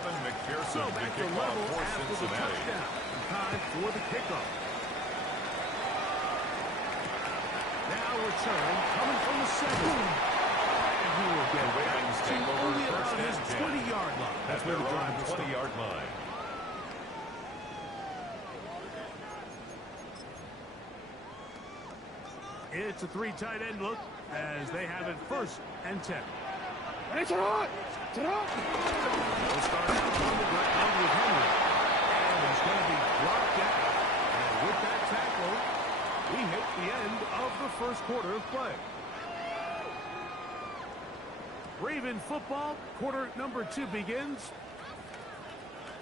Evan McPherson So to back to kick level off for after the Cincinnati. touchdown. Time for the kickoff. Now return coming from the 7. And he will get back to only about his 20-yard line. That's where the drive will start. 20-yard line. It's a 3 tight end look as they have it 1st and 10. Hey, turn on! Turn on! They'll start out on the ground with Henry. And he's going to be dropped down. And with that tackle, we hit the end of the 1st quarter of play. Raven football, quarter number 2 begins.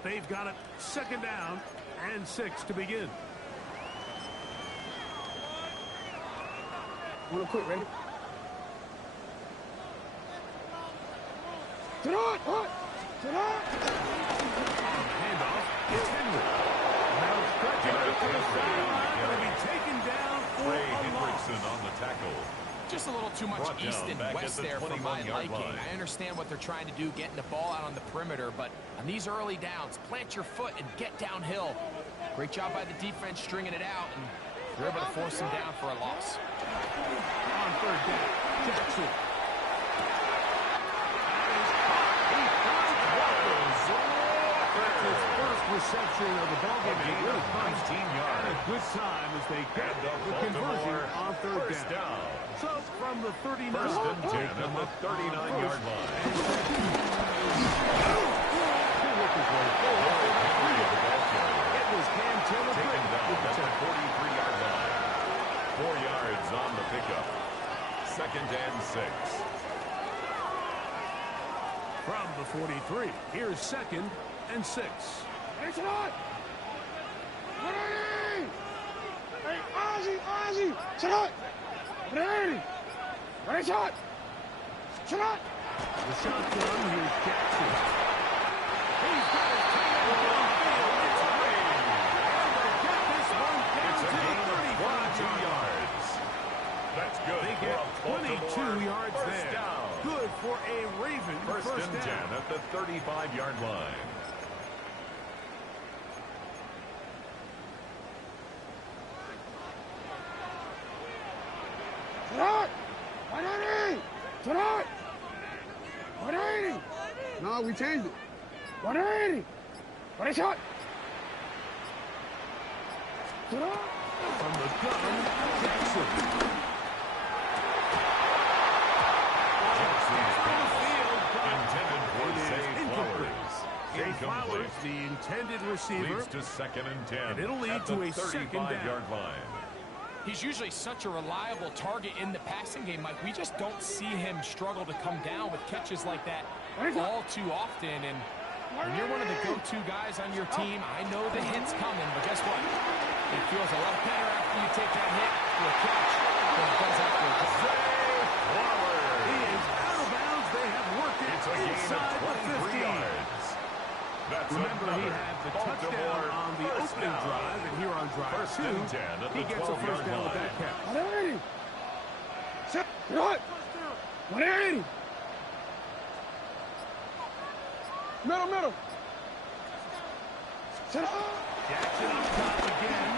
They've got it 2nd down and 6 to begin. Real quick, ready? Turn on! Turn on! Handoff. It's Henry. Now stretching it to the sideline. Going to be taken down for Ray a loss. Hendrickson on the tackle. Just a little too much Brought east down and back west at the there for my 21-yard liking. line. I understand what they're trying to do, getting the ball out on the perimeter, but on these early downs, plant your foot and get downhill. Great job by the defense stringing it out, and they're able to force them down for a loss. On 3rd down, Jackson. That's his first reception of the ballgame. He really comes 19 yards. at a good time as they get the conversion on 3rd First down. So from the 39, 1st and 10 they at come the up 39-yard line. It was Cam Taylor Taken down with the at the tackle. 43-yard line. 4 yards on the pickup. 2nd and 6. From the 43, here's 2nd and 6. Hey, turn on! Ready! Hey, Ozzy! Turn on! Ready! Ready, shot! Turn on! The shotgun, here's Jackson. He's got his tail downfield. It's Ray. And they'll get this one down It's a to the gain of 35 yards. That's good. They for get a Baltimore 22 yards first there. down. Good for a Raven First and 10 down. at the 35-yard line. Turn on! 180! Turn on! 180! No, we changed it. 180! Ready, shot! Turn on! From the gun, Jackson. Intended for It is Zay incomplete. Flowers. Zay Incomplete. Flowers, the intended receiver. Leads to 2nd and 10. And it'll lead at to the a 2nd down. 35-yard line. He's usually such a reliable target in the passing game, Mike. We just don't see him struggle to come down with catches like that all too often. And when you're one of the go-to guys on your team, I know the hit's coming, but guess what? It feels a lot better after you take that hit for a catch than it does after a drop. Zay Flowers. He is out of bounds. They have worked it It's a gain inside of the 23 50. yards. That's Remember, he another had the Baltimore touchdown on the first opening down. drive, and here on drive 1st 2, and 10 at he the gets a 12-yard first down with line. that catch. 180! Shot! Turn on! 180! Middle! Shut up! Jackson up top again.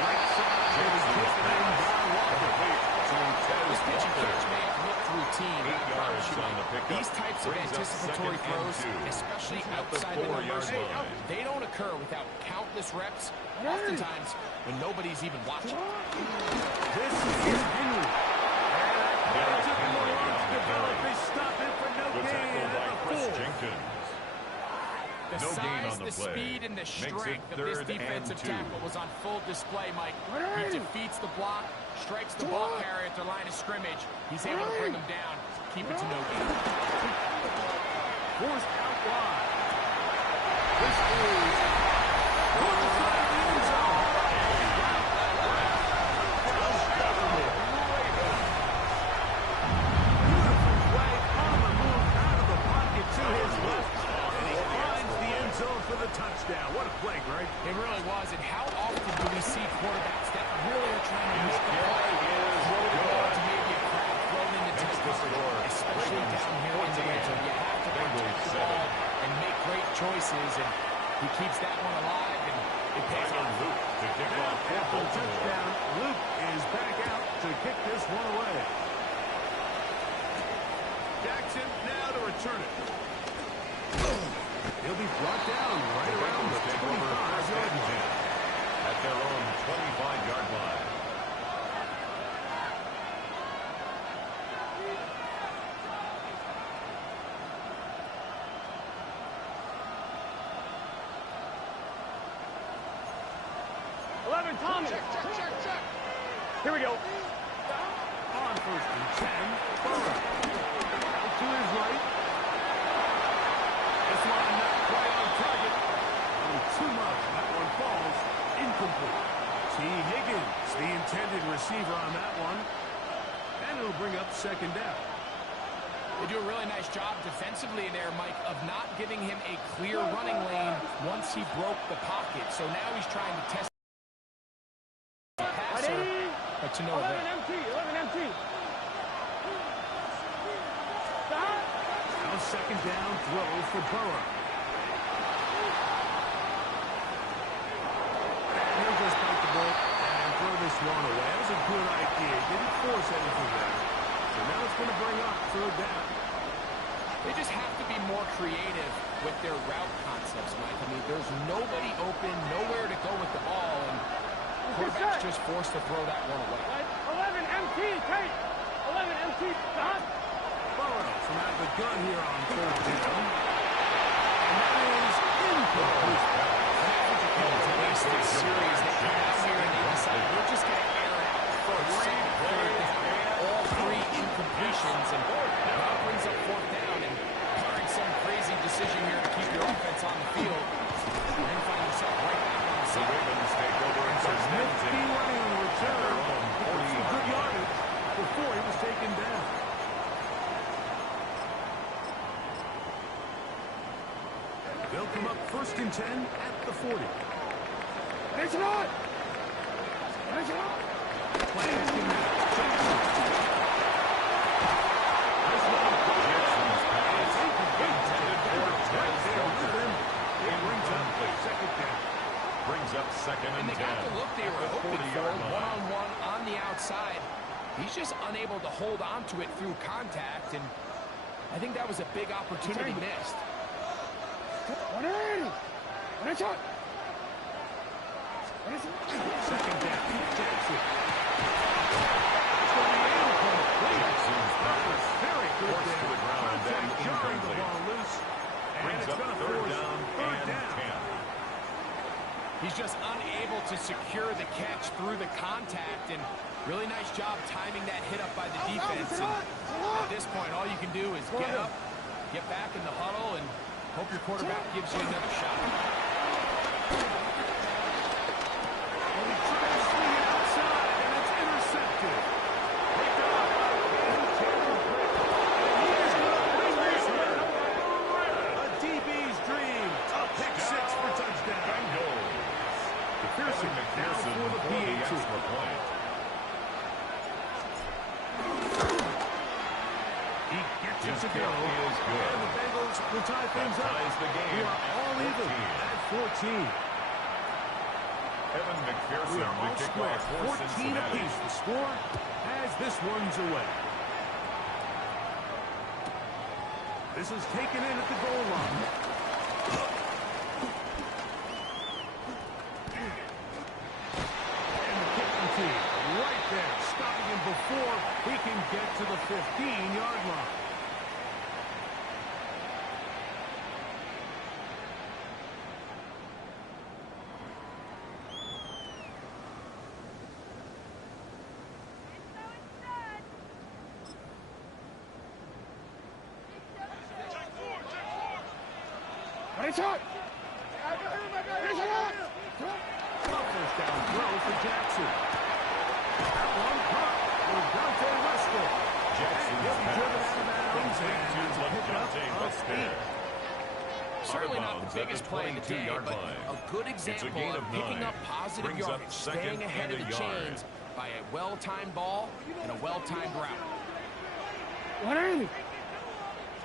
Right side. It's just named John Walker. This pitch and catch may have looked routine. 8 I promise yards you, on the pickup. these types of Brings up anticipatory 2nd and throws, 2. especially At the outside the 4-yard numbers, line. they don't occur without countless reps, oftentimes when nobody's even watching. This is Henry. And that took more yards to develop. They stop it for no The gain tackle at by the Chris 4. Jenkins. The No gain size, on the the play. speed, and the Makes it strength of this 3rd and defensive 2. tackle was on full display, Mike. Right. He defeats the block, strikes the ball carrier at the line of scrimmage. He's able to bring him down, keep it to no gain. Forced out wide. This is on the side of the end zone. Beautiful play on the move out of the pocket to his left. And he finds the end zone for the touchdown. What a play, Greg. It really was. And how often do we see quarterbacks that really are trying to make the play, throw the ball to maybe a crowd thrown into tight coverage, especially down here in the red zone? You have to protect bases, and he keeps that one alive, and it pays off. Luke to kick off for After the Baltimore. touchdown, Luke is back out to kick this one away. Jackson now to return it. He'll be brought down right around the 25-yard line. At their own 25-yard line. Tommy. Check. Here we go. On first and 10, Burrow. To his right. This one not quite on target. Too much. That one falls incomplete. T. Higgins, the intended receiver on that one. And it'll bring up second down. They do a really nice job defensively there, Mike, of not giving him a clear running lane once he broke the pocket. So now he's trying to test the passer, but to no avail. 11 MT. Now second down throw for Burrow. And he'll just bite the ball and throw this one away. That was a good idea. Didn't force anything there. So now it's going to bring up third down. They just have to be more creative with their route concepts, Mike. I mean, there's nobody open, nowhere to go with the ball, and quarterback's just forced to throw that one away. 11 MT, Tate. 11 MT. Burrow from out of the gun here on third down. And that is incomplete. This series, they come out here and they decide we're just going to air it out first, second, third down, all three incompletions, and that brings up fourth down, and barring some crazy decision here to keep your offense on the field, you're going to find yourself right back on the The side. Ravens take over in first and Smith 10. be running on the return. Their own It's a good yardage before he was taken down. They'll come up first and 10 at the 40. It's not. Play action now. Jackson. Nice little Jackson's pass. intended for Tez Walter. It brings up second down. Brings up second And and they 10. got the look they were At the hoping for, 40-yard line. one-on-one on the outside. He's just unable to hold on to it through contact, and I think that was a big opportunity missed. 180. Second down. Jackson. It's going to be incomplete. Jackson's pass. Very good Forced to the there. ground and Contact jarring the incomplete. ball loose. And Brings it's up going to third force down third and down. 10. He's just unable to secure the catch through the contact, and really nice job timing that hit up by the defense. And at this point, all you can do is get up, get back in the huddle, and hope your quarterback gives you another shot. And he tries to swing it outside, and it's intercepted. Picked up. And Taylor Britt. And he is going to bring this one. A DB's dream. A pick six for touchdown. Bengals. McPherson now McPherson for the for the PAT. extra point. He gets it His to kick go. is good. And the Bengals will tie things up. ties the game We are at all even 14. at 14. Evan We McPherson, are the all square. kickoff for 14 Cincinnati. apiece. The score as this one's away. This is taken in at the goal line. And the kicking team right there, stopping him before he can get to the 15-yard line. First down throw for Jackson. That one caught for Dante Westbrook. Jackson's He'll be driven pass. out of bounds, and it's a Complete to pickup Levante of Westbrook. 8. Certainly not Bounds the at biggest the play of the day, 22-yard but line. a good It's a example gain of of picking 9. up positive Brings up yardage, second staying ahead and of a the yard. chains by a well-timed ball and a well-timed route. 180.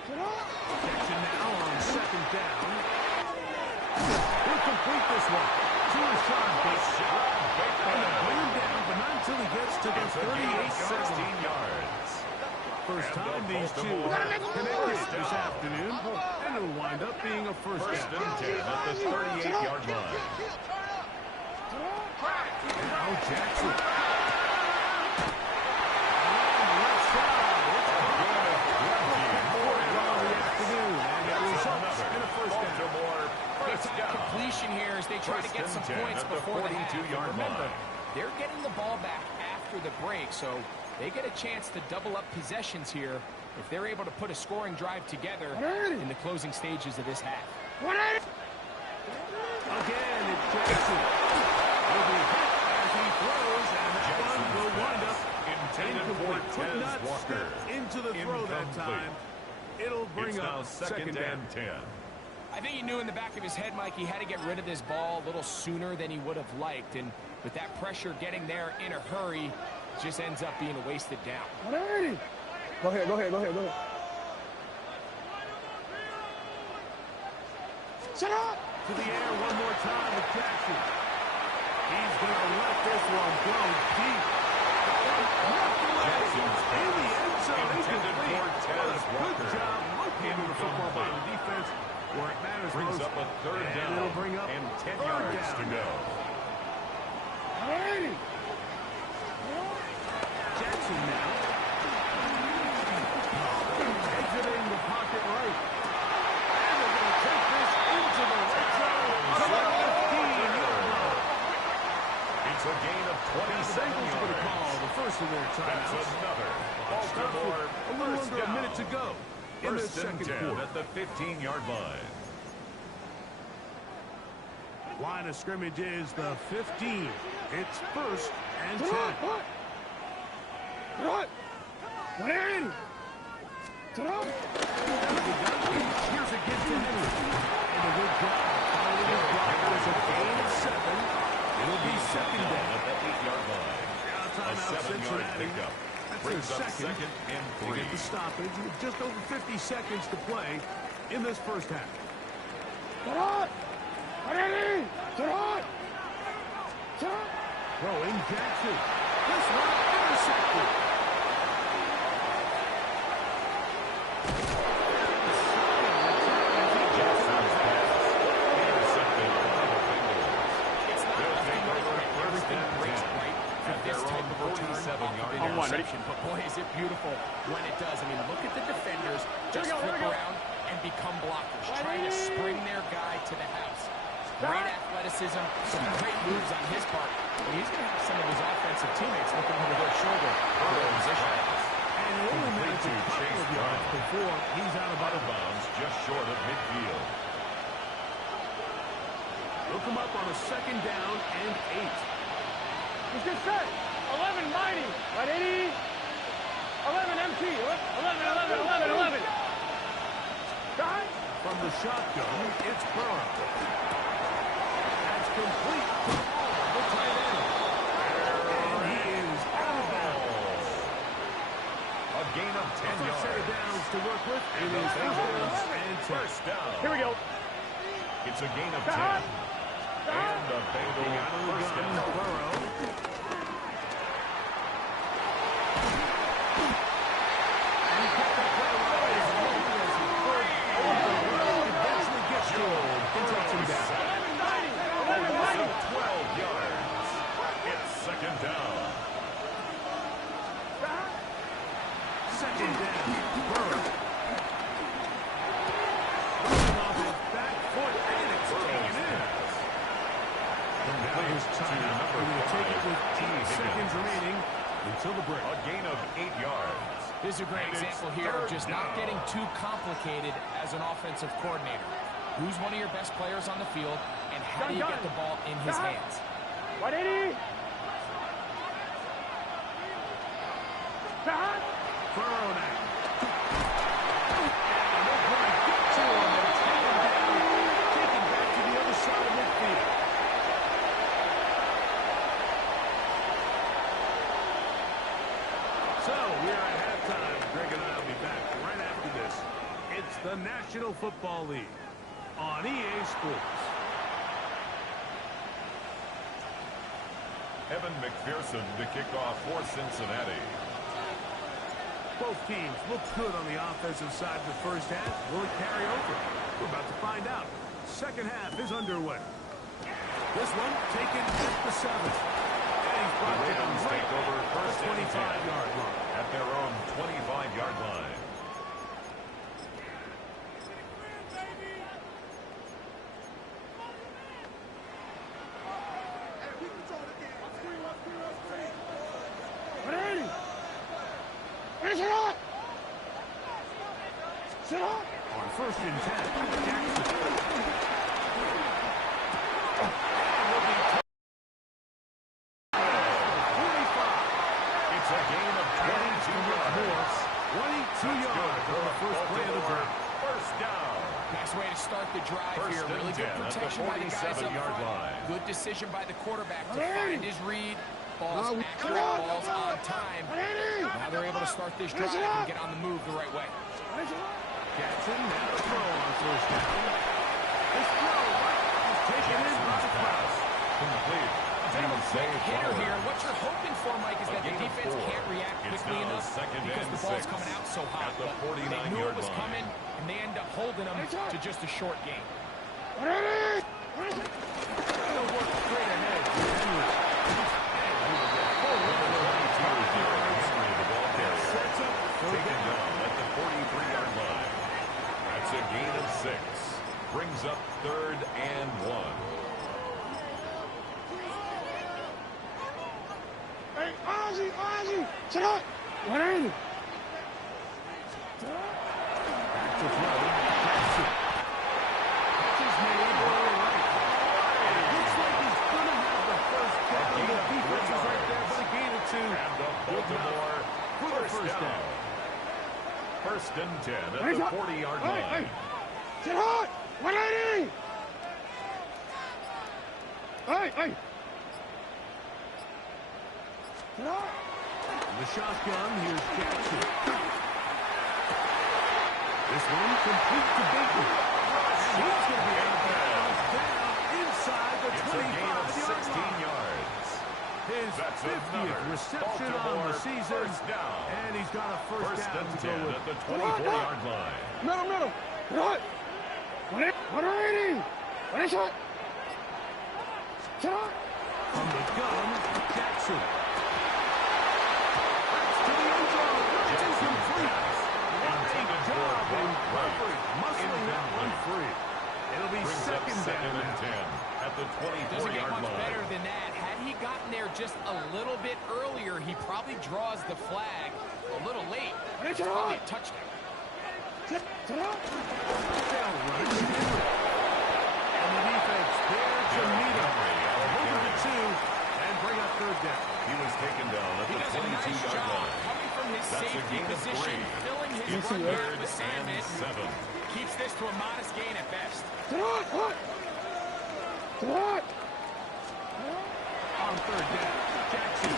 Jackson now on second down. He'll complete this one. To a shot. And they'll bring him down, but not until he gets to the 38-16 yards. First time these two connected this afternoon, and it'll wind up being a first First down. and 10 at the 38-yard line. And now Jackson. On the left side. It's a first down. It's a completion here as they try to get some points before the half. Remember, they're getting the ball back after the break, so they get a chance to double up possessions here if they're able to put a scoring drive together in the closing stages of this half. Again, it's Jackson. He'll be hit as he throws, and that one will wind up incomplete. Could not step into the throw that time. It'll bring up second down. 10. I think he knew in the back of his head, Mike, he had to get rid of this ball a little sooner than he would have liked. And with that pressure getting there in a hurry, it just ends up being a wasted down. Go ahead. Shut up! To the air one more time with Jackson. He's going to let this one go deep. Jackson's In the end zone, intended for Tez good Walker. job locating the football by the defense where it matters Brings most. up a third And down it'll bring up and 10 third yards down. to go. Jackson now. Exiting the pocket right. And they're going to take this into the red zone. To the 15-yard line. It's a gain of 27 Bengals going to call yards. the first of their That's timeouts. another Stop Baltimore with a little first under a down. minute to go in the First and second 10 quarter. at the 15-yard line. Line of scrimmage is the 15. It's first and 10. Here's a gift to Henry. And a good job. Following his block, there's a gain of 7. It'll be second down. At the 8-yard line. Now A timeout 7-yard Cincinnati. pickup. That's Brings their up second and They 3. get the stoppage with just over 50 seconds to play in this first half. Throwing Jackson. This one intercepted. Jackson's pass. Intercepted by the Bengals. It's not They'll often take like over that first everything and breaks 10 right for at this their type own of return off of 47-yard an line. interception. But boy, is it beautiful when it does. I mean, look at the defenders just flip around and become blockers, trying to spring their guy to the house. Great athleticism, some great moves on his part. And he's going to have some of his offensive teammates looking over their shoulder for their position. And he only managed a couple of yards before he's out of bounds. Just short of midfield. They'll come up on a second down and 8. Let's get set. 11 mighty. Right, 80. 11 MT. 11. Guys. From the shotgun, it's Burrow. That's complete. The tight end. And he is out of bounds. A gain of 10 First set of yards. downs to work with. It is Bengals and 10. First down. Here we go. It's a gain of 10. And the Bengals first Gun, down. Burrow. And he kept that play alive as long as he could. Eventually gets to him and takes him down. Loss of 12 yards. It's second down. Second down. Burrow. Moving off his back foot, and it's taken in. And now his timeout. We're going to take it with 8 seconds remaining until the break. A gain of 8 yards. This is a great And it's example here of third just not down. getting too complicated as an offensive coordinator. Who's one of your best players on the field, and how do you get the ball in his hands? Right, 80. Burrow now. And they're going to get to him and take him down, taken back to the other side of midfield. So we are at halftime. Greg and I will be back right after this. It's the National Football League on EA Sports. Evan McPherson to kick off for Cincinnati. Both teams look good on the offensive side of the first half. Will it carry over? We're about to find out. Second half is underway. This one taken at the 7. And he's brought down right take over at first the and 25-yard line. At their own 25-yard line. On first and 10, Jackson. It's a gain of 22 yards. 22 yards on the first play of the drive. First down. Nice way to start the drive First here. and Really 10 good at the protection by the guys up 47-yard front. line. Good decision by the quarterback to find his read. Balls No, accurate, balls on time. Now they're able to start this drive and get on the move the right way. Jackson now to throw on first down. This throw is taken in by the pass. Complete. Bit of a quick hitter Fowler. here. What you're hoping for, Mike, is A that the gain of defense 4. can't react It's quickly now enough second because and the ball's 6 coming out so hot. at the But they knew it 49-yard was line. coming, and they end up holding them to just a short gain. They'll work straight ahead. Sets up third Taken down. down at the 43-yard line. That's a gain of 6. Brings up 3rd and 1. Hey, Ozzy, sit up. 180. Back to throw. Jackson. Catches made all right. Looks like he's going to have the first down. The defense is right there, but a gain of 2. And the Baltimore For the first down. First and 10 at Hey, the stop. 40-yard Hey, line. hey. Sit hot. 180. Hey. Sit hot. The shotgun, here's Jackson. This one complete to Baker. He's going to be out of bounds down inside the It's a gain of 25-yard 16 line. yards. His That's 50th another reception on Baltimore the season. first down. And he's got a first First down and to go 10 with. at the 24-yard line. Middle. Sit hot. 180. What is it? Sit hot. From the gun, Jackson. That's to the end zone. It's incomplete. What a job in coverage, muscling that one free. It'll be Brings up second second down. and 10 at the Doesn't get 24-yard much line. better than that. Had he gotten there just a little bit earlier, he probably draws the flag a little late. It's probably a touchdown. Sit hot. They'll run it to Henry. And the defense there to meet him. Over the 2 and bring up third down. He was taken down at He the does a nice 22-yard job line. coming from his That's a safety gain of position, 3. filling his It's run 3rd gap and assignment. 7. Keeps this to a modest gain at best. Sit hot. Sit hot. On third down, Jackson.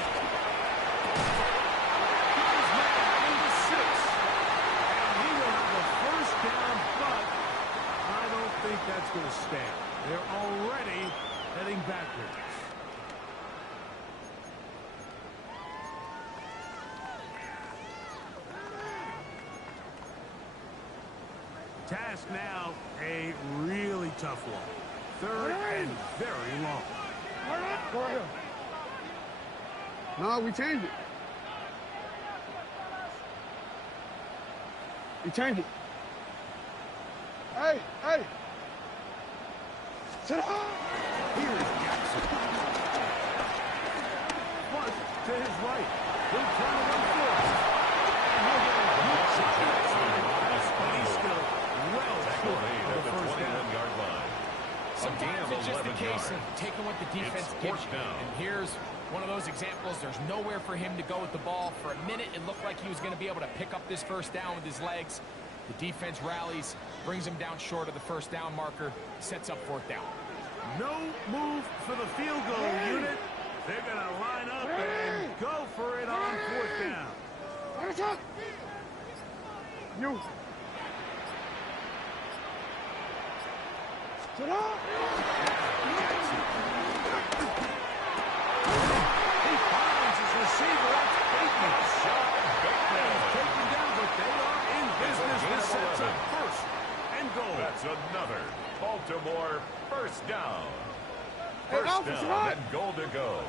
He's now into 6. And he will have a first down, but I don't think that's going to stand. They're already heading backwards. Task now, a really tough one. Third and very long. Go ahead. No, we changed it. Hey. Sit hot. Here's Jackson. Punt to his right. He'll turn to one foot. And he'll get a good shot. But he's still well short of the first down. 21-yard line. Sometimes it's just the 11 case of yards. taking what the defense It's gives fourth you. down. And here's one of those examples. There's nowhere for him to go with the ball. For a minute, it looked like he was going to be able to pick up this first down with his legs. The defense rallies, brings him down short of the first down marker, sets up fourth down. No move for the field goal unit. They're going to line up and go for it on fourth down. What's up? You. Sit hot. and goal to go.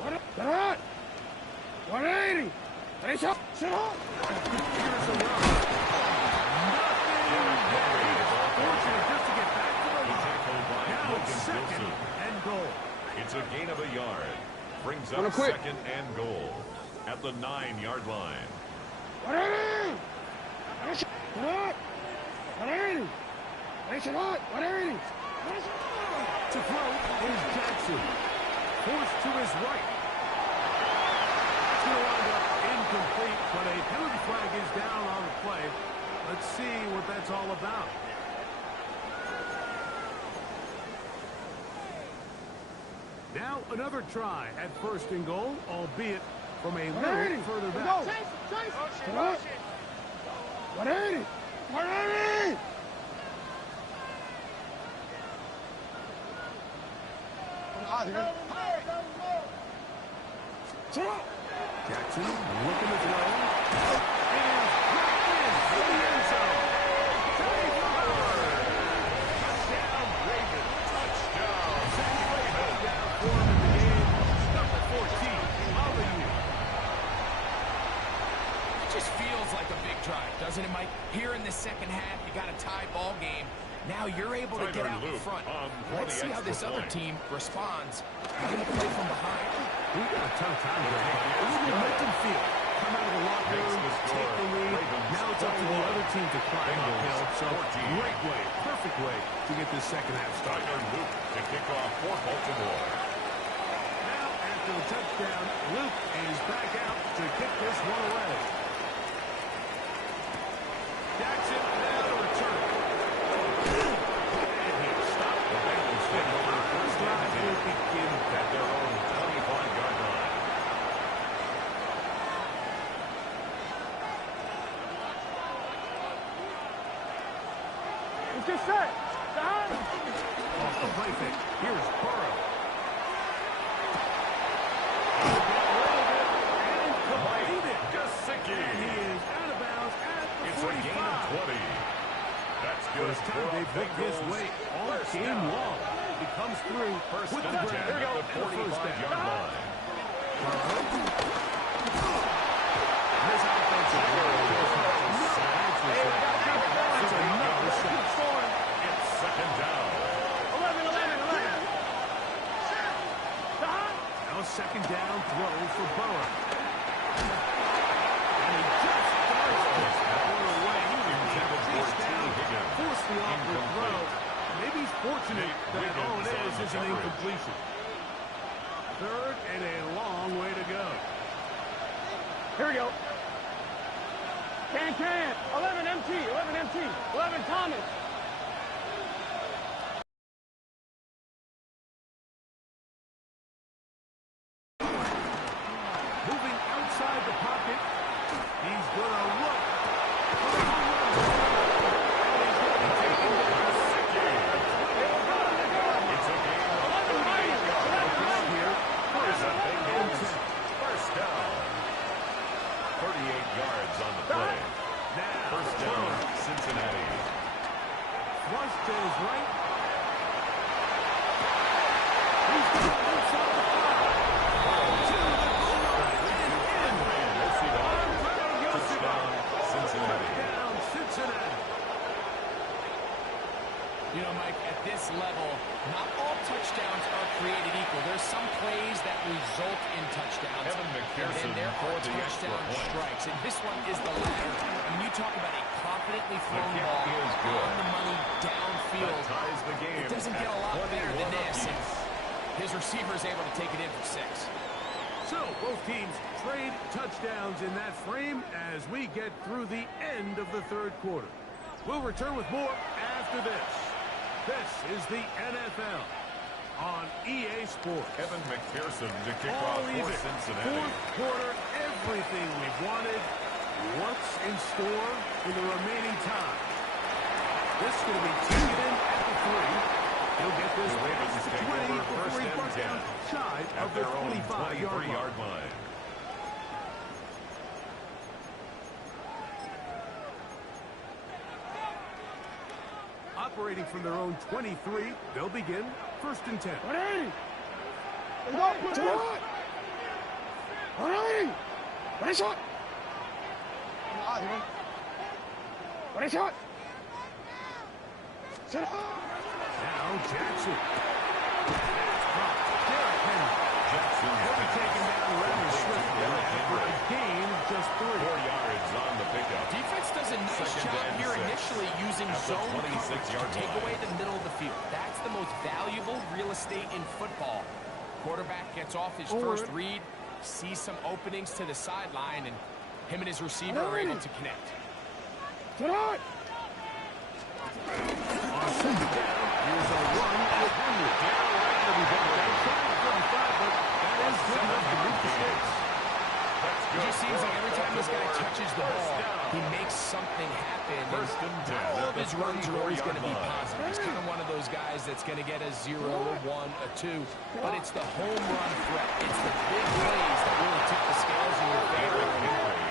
180. Finish up. Sit up. Here's a run. Fortunate just to get back to the line. Tackled by Now Logan it's second Gilson. and goal. It's a gain of a yard. Brings up Wanna quit? second and goal at the 9-yard line. 180. Finish up. Sit up. 180. Finish it up. 180. Finish it up. To throw is Jackson. Forced to his right. It's going to wind up incomplete, but a penalty flag is down on the play. Let's see what that's all about. Now another try at first and goal, albeit from a little further back. Sit up. 180. 180. Sit up. Jackson looking to throw. It is dropped in for the end zone. Touchdown, Ravens. Touchdown, Touchdown for him in the game. Number 14 of the year. It just feels like a big drive, doesn't it, Mike? Here in the second half, you got a tie ball game. Now you're able to get out in front. Let's see how this other team responds. They're going to play from behind. We've got a ton of time here. A little momentum feel. Come out of the locker room, take the lead. Now it's up to the other team to climb uphill. So great way, perfect way to get this second half started. Luke to kick off for Baltimore. Now after the touchdown, Luke is back out to kick this one away. Jackson now to return. And he stopped. The Bengals take over the first Drive down will begin at their own 25-yard line. Let's get set. Down. off the play fake. Here's Burrow. And completed. Gesicki. And he is out of bounds at the It's 45. a gain of 20. That's good. First time they've looked his way all First game down. long. He comes through First with the and 10 grab at the and the first 45-yard down. line. This offensive line just has no answers right now. It's another shot. It's second down. 11. Now second down throw for Burrow. And he just darts this one away. He was Intended for chased T. down, Higgins. forced the awkward throw. Incomplete. Maybe he's fortunate that all it Wiggins on is the an coverage. incompletion. Third and a long way to go. Here we go. Can. 11 MT. 11 Thomas. Moving outside the pocket. He's going to look. It's a gain of 38 yards. Here. Here's a Bengals first down. 38 yards on the play. Now, First down, Cincinnati. Flush to his right. He's going inside the 5. To the goal line and in. Touchdown, Cincinnati. Down Cincinnati. You know, Mike, at this level, not all touchdowns are created equal. There's some plays that result in touchdowns. Evan McPherson and there for are the extra touchdown point. strikes. And this one is the latter. When you talk about a confidently thrown kick ball is good. on the money downfield, That ties the game. it doesn't get a at lot better than 21 this. And apiece. his receiver is able to take it in for 6. So both teams trade touchdowns in that frame as we get through the end of the third quarter. We'll return with more after this. This is the NFL on EA Sports. Evan McPherson to kick All off for even. Cincinnati. Fourth quarter, everything we've wanted. What's in store in the remaining time? This is going to be taken in at the 3. He'll get this The Ravens past the take 20 over before first he and busts 10 down shy at of the their own 25-yard line. line. Operating from their own 23, they'll begin first and 10. 180. go. To the right. 180. Ready, shot. Ready, shot. Shut up. Now Jackson. Derrick Henry. Jackson He'll be taken down rather swiftly after a gain of just 3. 4 yards on the pickup. Defense does a nice Second job and here 6. initially using At the zone coverage to 26-yard take line. away the middle of the field. That's the most valuable real estate in football. Quarterback gets off his first read, sees some openings to the sideline, and him and his receiver are able to connect. Tonight. On second down, here's a run with Henry. Will be back outside 45, but that is good enough to meet the stakes. It just seems like every time this guy touches the ball, he makes something happen. First and 10 Not all at of the his runs are always going to be 34-yard line. positive. He's kind of one of those guys that's going to get a 0, a 1, a 2. But it's the home run threat. It's the big plays that really tip the scales in your favor.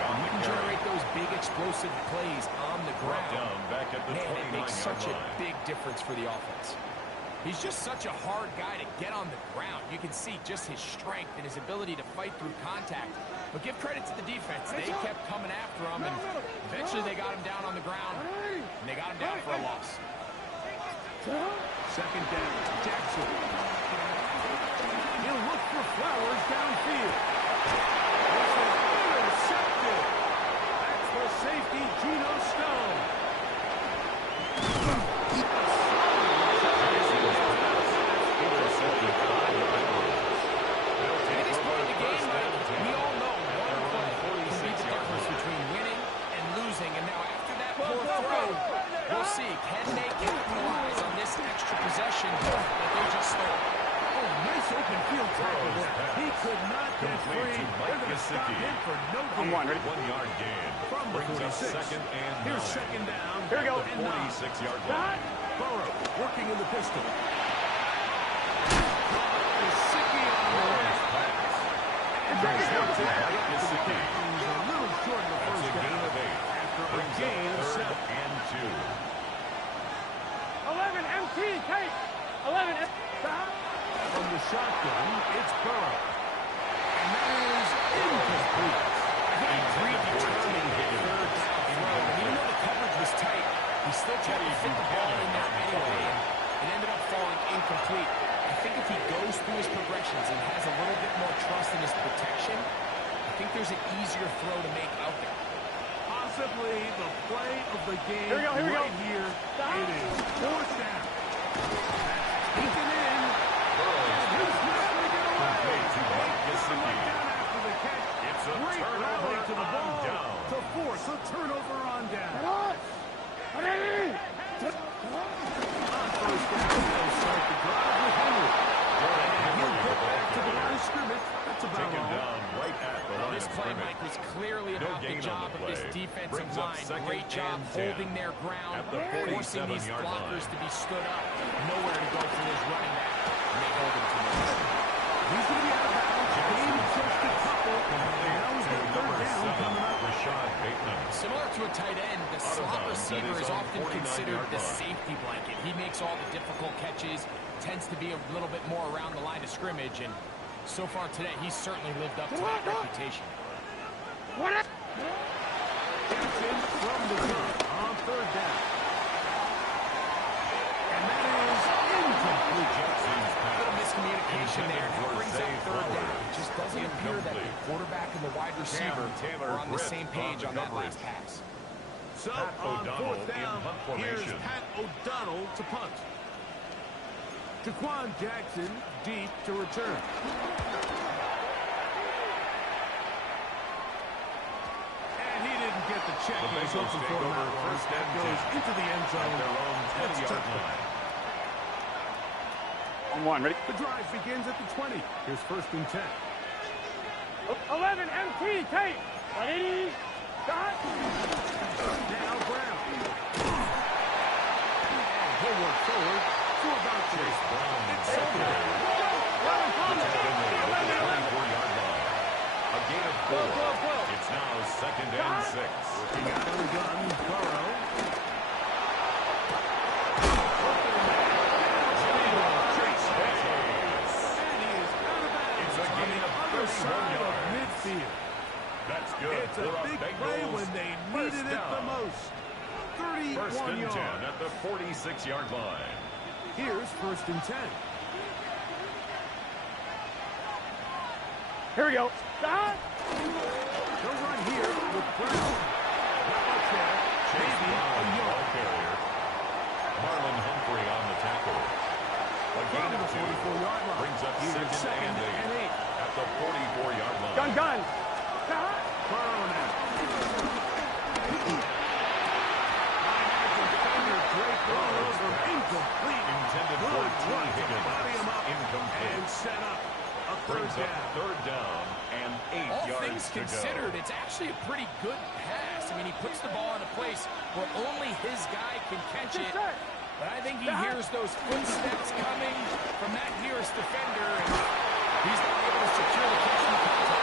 And you can generate those big explosive plays on the Brought ground. down back at the Man, it makes 29-yard such a line. big difference for the offense. He's just such a hard guy to get on the ground. You can see just his strength and his ability to fight through contact. But give credit to the defense. They kept coming after him, and eventually they got him down on the ground, and they got him down for a loss. Second down, Jackson. He'll look for Flowers downfield. This is intercepted. That's the safety, Geno Stone. Intercepted by the Bengals. They'll At take this point in the game, first Mike, and 10. we all know one play can be the 46-yard difference line. between winning and losing. And now after that poor throw, we'll see. Can they capitalize on this extra possession that they just stole? Oh, nice open field tackle there. He could not get Complete free. to Mike They're going to stop Gesicki. him for no I'm gain. one. Ready? 1-yard gain. From the Brings up 46. second and 9. Here's second down. Here we go. And 9. 46-yard line. Burrow working in the pistol. Gesicki on the left. And Brings there's up no to tag. Mike Gesicki. He's a little short of the That's a first gain down. of 8. After a Brings gain up of third 7. and 2. 11 MT, Kate. 11 From the shotgun, it's Burrow. And that is incomplete. Predetermined third down throw. And even though the coverage was tight, he still tried to fit the ball in there anyway, and it ended up falling incomplete. I think if he goes through his progressions and has a little bit more trust in his protection, I think there's an easier throw to make out there. Possibly the play of the game Here we go, here we go. right here. It is fourth down. That's taken in. And he's not going to get away. Complete to Mike Right Gesicki. down after the catch. It's a Great turnover rally to the on ball down. to force a turnover on down. Tonight. 180. On first down, they'll start the drive with Henry. And he'll get back to the line of scrimmage. That's about Taken all. down right at the line This of play, scrimmage. Mike, was clearly No about the gain on job the of this play. defensive Brings up line. second Great job and 10. holding their ground, At the forcing these 47-yard blockers line. to be stood up. Nowhere to go for this running back, and they hold him to the line. He's going to be out of bounds. Gain just a couple. And now he's got third Number down 7, coming up. Rashad Bateman. Similar to a tight end, the Out of slot bounds at receiver his is own often 49-yard considered the line. safety blanket. He makes all the difficult catches, tends to be a little bit more around the line of scrimmage, and so far today, he's certainly lived up to that reputation. Jackson from the gun on third down. And that is incomplete. Jackson's A little pass. miscommunication there. Now Intended for brings up Zay third down. Flowers. It just doesn't appear that the Incomplete. quarterback and the wide receiver Taylor are on the Britt same on page the on that coverage. last pass. So Pat on O'Donnell fourth in down, punt here's formation. Pat O'Donnell to punt. Jaquan Jackson deep to return. And he didn't get the check. The he was Bengals hoping take for on over that one. first That and goes 10 into the end at zone. their own That's 20-yard touchdown. line. On one. Ready? The drive begins at the 20. Here's first and 10. 11 MT, Kate. 180. Start. Now Brown. And he'll work forward for about Chase Brown It's second. second. Finley over the 24-yard line. A gain of 4. It's now second and 6. Working out of the gun, Burrow. And he is out of bounds. play when they needed it the most. 31 First and 10 yards. at the 46-yard line. Here's first and 10. Here we go. Stop. No run here with Brown. Not much there. Chase Maybe Brown, a ball yard. carrier. Marlon Humphrey on the tackle. A gain From the of 2 44-yard line. brings up Here's second and 8 at the 44-yard line. Gun. Burrow now. Defender Drake throws from incomplete. Intended for Good T. run to Higgins. body him up Incomplete. and set up a Brings third up down. third down and 8 All yards things to considered, go. it's actually a pretty good pass. I mean, he puts the ball in a place where only his guy can catch it. But I think he hears those footsteps coming from that nearest defender, and he's not able to secure the catch and contact.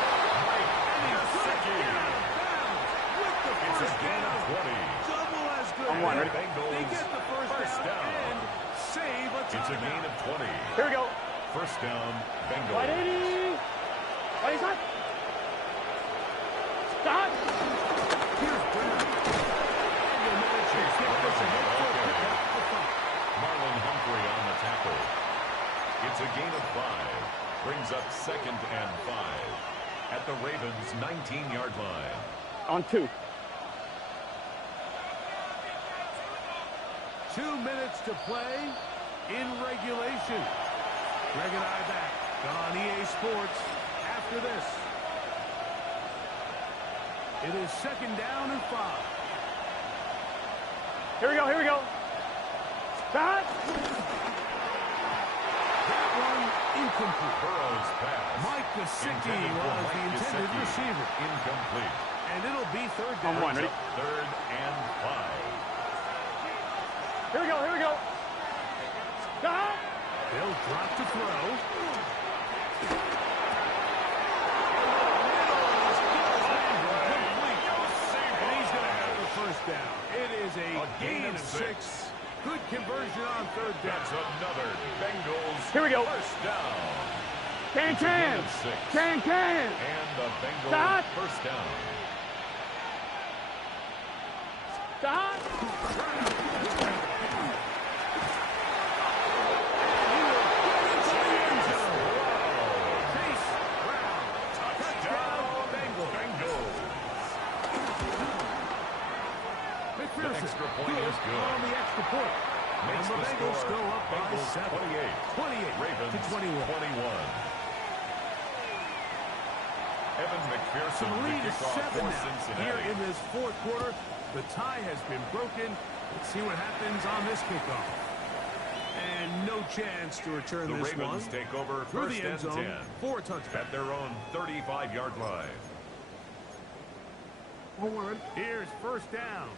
It's a gain of 20. Double as good. I'm one, ready? They get the first down and save a It's a gain timeout. of 20. Here we go. First down, Bengals. 180. What is that? Stop. Here's Brown. And they manage to get this ahead for a pickup at the 5. Marlon Humphrey on the tackle. It's a gain of 5. Brings up second and 5 at the Ravens' 19-yard line. On 2. 2 minutes to play in regulation. Greg and I back on EA Sports after this. It is second down and 5. Here we go. Stop. That one incomplete. Burrow's pass. Mike Gesicki Intended for was the Mike intended Gesicki. receiver. Incomplete. And it'll be third On down. 1, ready? Third and 5. Here we go. Stop. They'll drop to throw. And he's going to have the first down. It is a gain of 6. Good conversion on third down. That's another Bengals Here we go. first down. Can. Gain of 6. Can. And the Bengals Stop. first down. Stop. Chase Brown. Touchdown, Bengals. McPherson. extra point good is good. on the extra point. Makes And the the Bengals score go up by Bengals 7. 28. 28 Ravens to 21. 21. Evan McPherson The to lead is kick off 7 for now. Cincinnati. Here in this fourth quarter, the tie has been broken. Let's see what happens on this kickoff. And no chance to return The this Ravens one take over through first the end and zone 10 for a touchdown. at their own 35-yard line. Here's first down.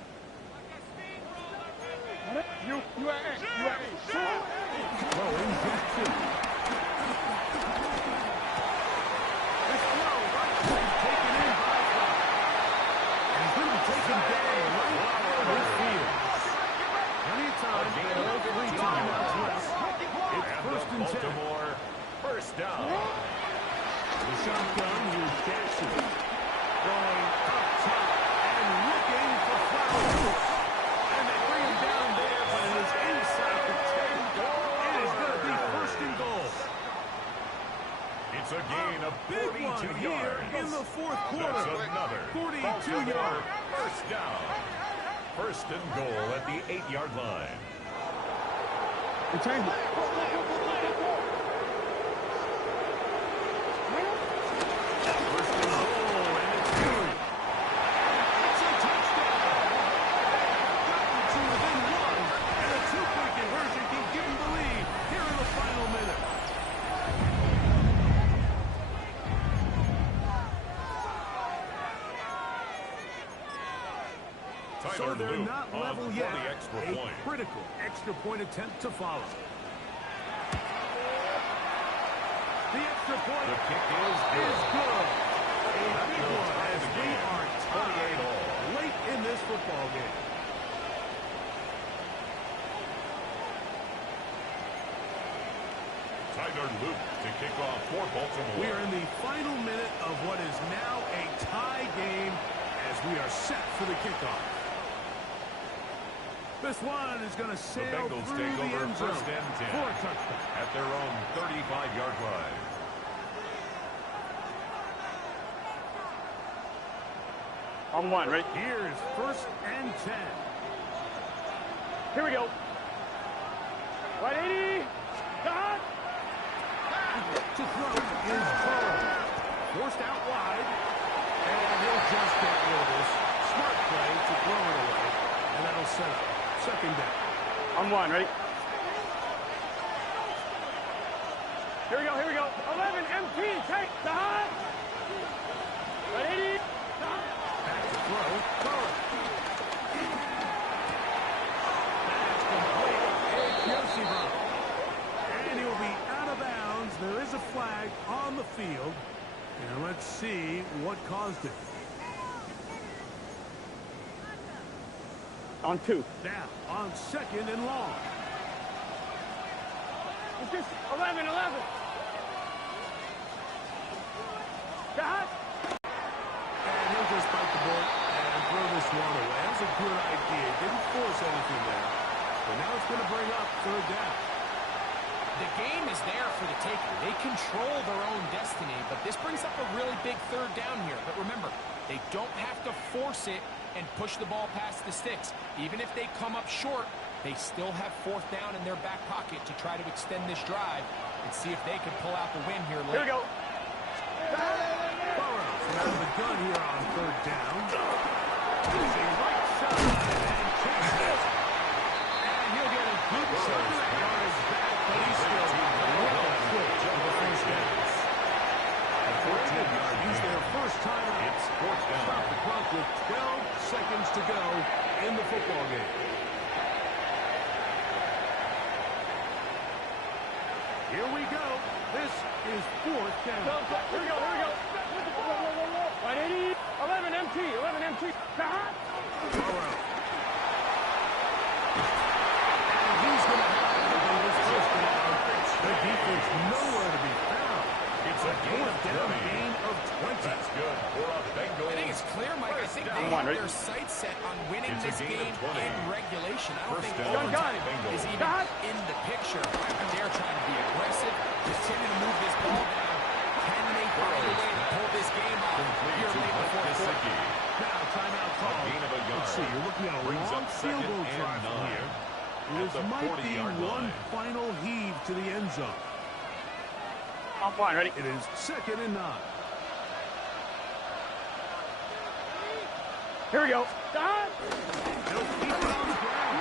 Throwing Jackson. This throw right taken in by Clark. And he's going to be taken down right out of midfield. Plenty of time. All 3 timeouts left. It's And first the and 10. Baltimore first down. The shotgun, here's Jackson. Going up top and looking for Flowers. And they bring him down there, but it is inside the 10. It is going to be first and goal. It's a gain of Big 42 one here yards. in the fourth quarter. That's another 42 Baltimore yards. first down. First and goal at the 8-yard line. First and goal, and it's good. It's a touchdown. Gotten to within 1, and a 2-point conversion can give them the lead here in the final minute. So Tyler they're Luke not on level for yet. the extra A point. critical extra point attempt to follow. The extra point The kick is good. is good. A That big will one tie as the we game. are 28 all. tied late in this football game. Tyler Luke to kick off for Baltimore. We are in the final minute of what is now a tie game as we are set for the kickoff. This one is going to The sail Bengals through take the over end zone first and 10 for a touchdown. at their own 35-yard line. On one, ready? Here's first and 10. Here we go. 180. Dot. To throw is Burrow. Forced out wide. And he'll just get rid of this. Smart play to throw it away. And that'll set up second down. On one, ready? Here we go, here we go. 11, MP, take the hot. 180. Back to throw. Burrow. That's complete. A Kelsey run. And he'll be out of bounds. There is a flag on the field. And let's see what caused it. On two. Now, on second and long. It's just 11. The hot. And he'll just bite the bullet and throw this one away. That's a good idea. Didn't force anything there. But now it's going to bring up third down. The game is there for the taking. They control their own destiny, but this brings up a really big third down here. But remember, they don't have to force it and push the ball past the sticks. Even if they come up short, they still have fourth down in their back pocket to try to extend this drive and see if they can pull out the win here late. Here we go. Burrows out of the gun here on third down. Using right side and chases. And he'll get a good shot of yards back, but he's still well short of the first down. And 14 use their first time out. It's fourth down. Stop the clock with 12 seconds to go in the football game. Here we go. This is fourth down. Here we go. 180. 11, MT. 11, MT. The hot. Burrow. And he's going to have the Bengals first down. The defense nowhere to be found. It's a Fourth down 20. gain of 20. That's good for a Bengals. I think it's clear, Mike. I think they Come on, have ready? their sights set on winning It's a this gain game of 20. in regulation. I don't First think down. overtime Bengals. is even Dot. in the picture. They're trying to be aggressive, continue to move this ball down. Can they find a way to pull this game off Complete here to late Mike before fourth? Gesicki. Now timeout A call. gain of a yard. Let's see. You're looking at a Brings long up field second goal and drive from 9 here. at This the might be 40-yard one line. final heave to the end zone. On one, ready? It is second and 9. Here we go. The hot. They'll keep it on the ground.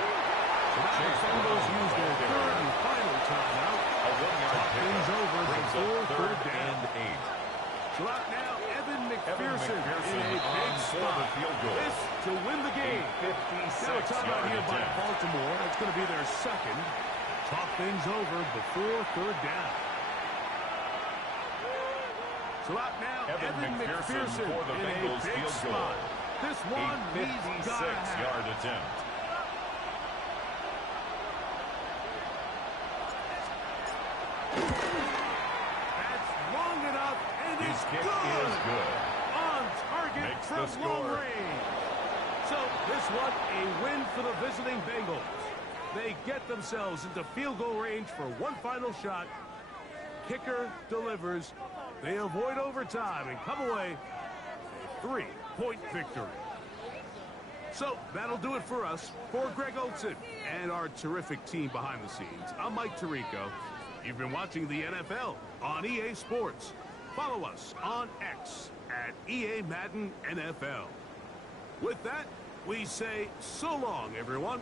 So now the Bengals use their third and final timeout. A 1-yard Talk things pickup over brings before up third third down. and 8. So out now, Evan Evan McPherson McPherson in a on big for spot. the field goal. This to win the game. Now a 56 timeout yard here by attempt. Baltimore. That's going to be their second. Talk things over before third down. So out now, Evan Evan McPherson McPherson for the in a Bengals big field goal. spot. This one A he's got to have. 56-yard attempt. That's long enough, and His it's kick good. is good. On target Makes the from long score. range. So this one, a win for the visiting Bengals. They get themselves into field goal range for one final shot. Kicker delivers. They avoid overtime and come away a 3-point victory. So that'll do it for us. For Greg Olson and our terrific team behind the scenes, I'm Mike Tirico. You've been watching the NFL on EA Sports. Follow us on X at EA Madden NFL. With that, we say so long, everyone.